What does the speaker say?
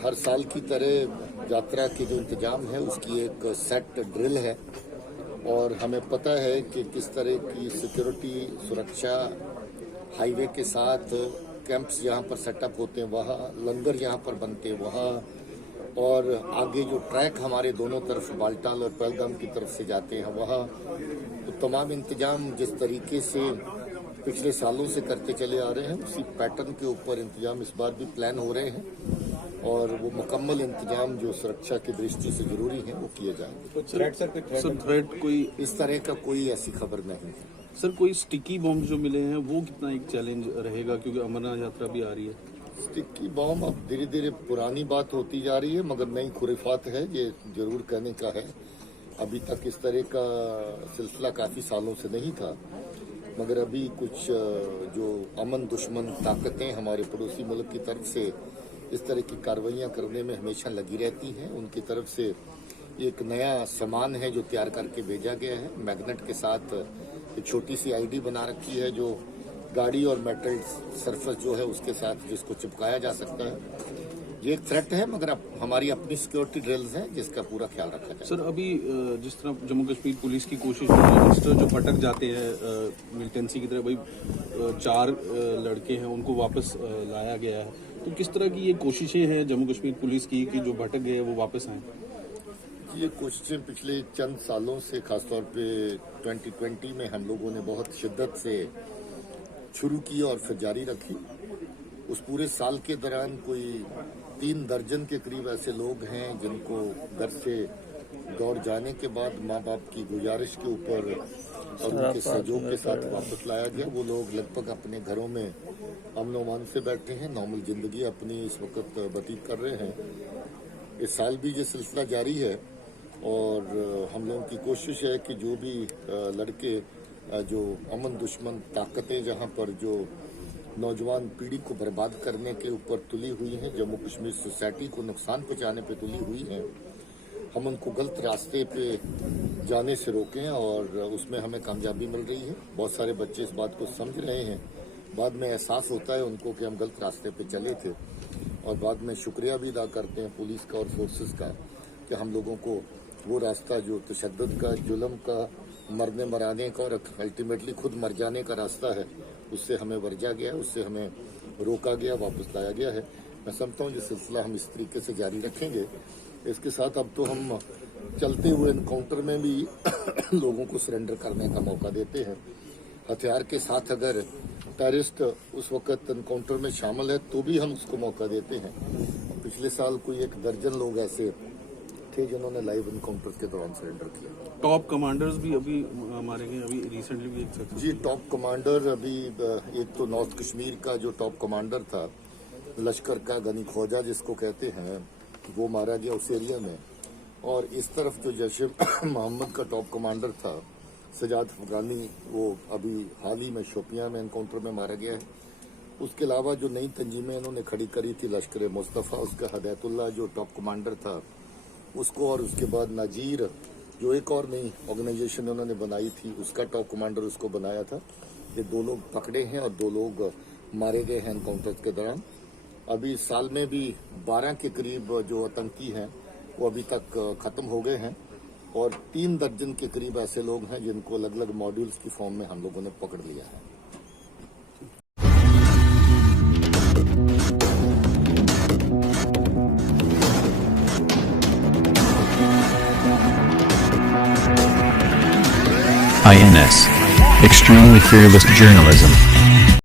हर साल की तरह यात्रा के जो इंतजाम है उसकी एक सेट ड्रिल है और हमें पता है कि किस तरह की सिक्योरिटी सुरक्षा हाईवे के साथ कैंप्स जहाँ पर सेटअप होते हैं वहाँ, लंगर जहाँ पर बनते हैं वहाँ, और आगे जो ट्रैक हमारे दोनों तरफ बाल्टाल और पहलगाम की तरफ से जाते हैं वहाँ, तो तमाम इंतजाम जिस तरीके से पिछले सालों से करते चले आ रहे हैं उसी पैटर्न के ऊपर इंतजाम इस बार भी प्लान हो रहे हैं और वो मुकम्मल इंतजाम जो सुरक्षा की दृष्टि से जरूरी है वो किए जाएंगे। सर थ्रेट कोई इस तरह का कोई ऐसी खबर नहीं है। सर कोई स्टिकी बॉम्ब जो मिले हैं वो कितना एक चैलेंज रहेगा, क्योंकि अमरनाथ यात्रा भी आ रही है। स्टिकी बॉम्ब अब धीरे धीरे पुरानी बात होती जा रही है, मगर नई खुराफात है, ये जरूर कहने का है। अभी तक इस तरह का सिलसिला काफ़ी सालों से नहीं था, मगर अभी कुछ जो अमन दुश्मन ताकतें हमारे पड़ोसी मुल्क की तरफ से इस तरह की कार्रवाइयाँ करने में हमेशा लगी रहती हैं, उनकी तरफ से एक नया सामान है जो तैयार करके भेजा गया है। मैग्नेट के साथ एक छोटी सी आईडी बना रखी है जो गाड़ी और मेटल सरफेस जो है उसके साथ जिसको चिपकाया जा सकता है। ये एक थ्रेट है, मगर अब हमारी अपनी सिक्योरिटी ड्रिल्स हैं जिसका पूरा ख्याल रखा जाए। सर अभी जिस तरह जम्मू कश्मीर पुलिस की कोशिश है, यंगस्टर जो भटक जाते हैं मिलिटेंसी की तरह, भाई 4 लड़के हैं उनको वापस लाया गया है, तो किस तरह की ये कोशिशें हैं जम्मू कश्मीर पुलिस की कि जो भटक गए वो वापस आए? ये कोशिशें पिछले चंद सालों से, खासतौर पे 2020 में हम लोगों ने बहुत शिद्दत से शुरू की और फिर जारी रखी। उस पूरे साल के दौरान कोई 3 दर्जन के करीब ऐसे लोग हैं जिनको घर से दौड़ जाने के बाद माँ बाप की गुजारिश के ऊपर और उनके सहयोग के साथ वापस लाया गया। वो लोग लगभग अपने घरों में अमन अमान से बैठे हैं, नॉर्मल जिंदगी अपनी इस वक्त व्यतीत कर रहे हैं। इस साल भी ये सिलसिला जारी है और हम लोगों की कोशिश है कि जो भी लड़के जो अमन दुश्मन ताकतें जहाँ पर जो नौजवान पीढ़ी को बर्बाद करने के ऊपर तुली हुई हैं, जम्मू कश्मीर सोसाइटी को नुकसान पहुंचाने पे तुली हुई हैं, हम उनको गलत रास्ते पे जाने से रोकें और उसमें हमें कामयाबी मिल रही है। बहुत सारे बच्चे इस बात को समझ रहे हैं, बाद में एहसास होता है उनको कि हम गलत रास्ते पे चले थे, और बाद में शुक्रिया भी अदा करते हैं पुलिस का और फोर्सेस का कि हम लोगों को वो रास्ता जो तशद्दुद का, जुल्म का, मरने मराने का और अल्टीमेटली खुद मर जाने का रास्ता है, उससे हमें वर्जा गया, उससे हमें रोका गया, वापस लाया गया है। मैं समझता हूँ ये सिलसिला हम इस तरीके से जारी रखेंगे। इसके साथ अब तो हम चलते हुए इनकाउंटर में भी लोगों को सरेंडर करने का मौका देते हैं। हथियार के साथ अगर टेररिस्ट उस वक्त इनकाउंटर में शामिल है तो भी हम उसको मौका देते हैं। पिछले साल कोई 1 दर्जन लोग ऐसे थे जिन्होंने लाइव इनकाउंटर के दौरान सरेंडर किया। टॉप कमांडर्स भी अभी हमारे गए, अभी रिसेंटली भी एक जी टॉप कमांडर अभी एक तो नॉर्थ कश्मीर का जो टॉप कमांडर था लश्कर का, गनी खोजा जिसको कहते हैं, वो मारा गया उस एरिया में। और इस तरफ जो जैश मोहम्मद का टॉप कमांडर था सजाद अफगानी, वो अभी हाल ही में शोपियां में एनकाउंटर में मारा गया है। उसके अलावा जो नई तंजीमें इन्होंने खड़ी करी थी लश्कर मुस्तफ़ा, उसका हदायतुल्लाह जो टॉप कमांडर था उसको, और उसके बाद नाजीर जो एक और नई ऑर्गेनाइजेशन उन्होंने बनाई थी उसका टॉप कमांडर उसको बनाया था। ये 2 लोग पकड़े हैं और 2 लोग मारे गए हैं एनकाउंटर के दौरान। अभी इस साल में भी 12 के करीब जो आतंकी हैं वो अभी तक खत्म हो गए हैं और 3 दर्जन के करीब ऐसे लोग हैं जिनको अलग अलग मॉड्यूल्स की फॉर्म में हम लोगों ने पकड़ लिया है। INS. Extremely fearless journalism.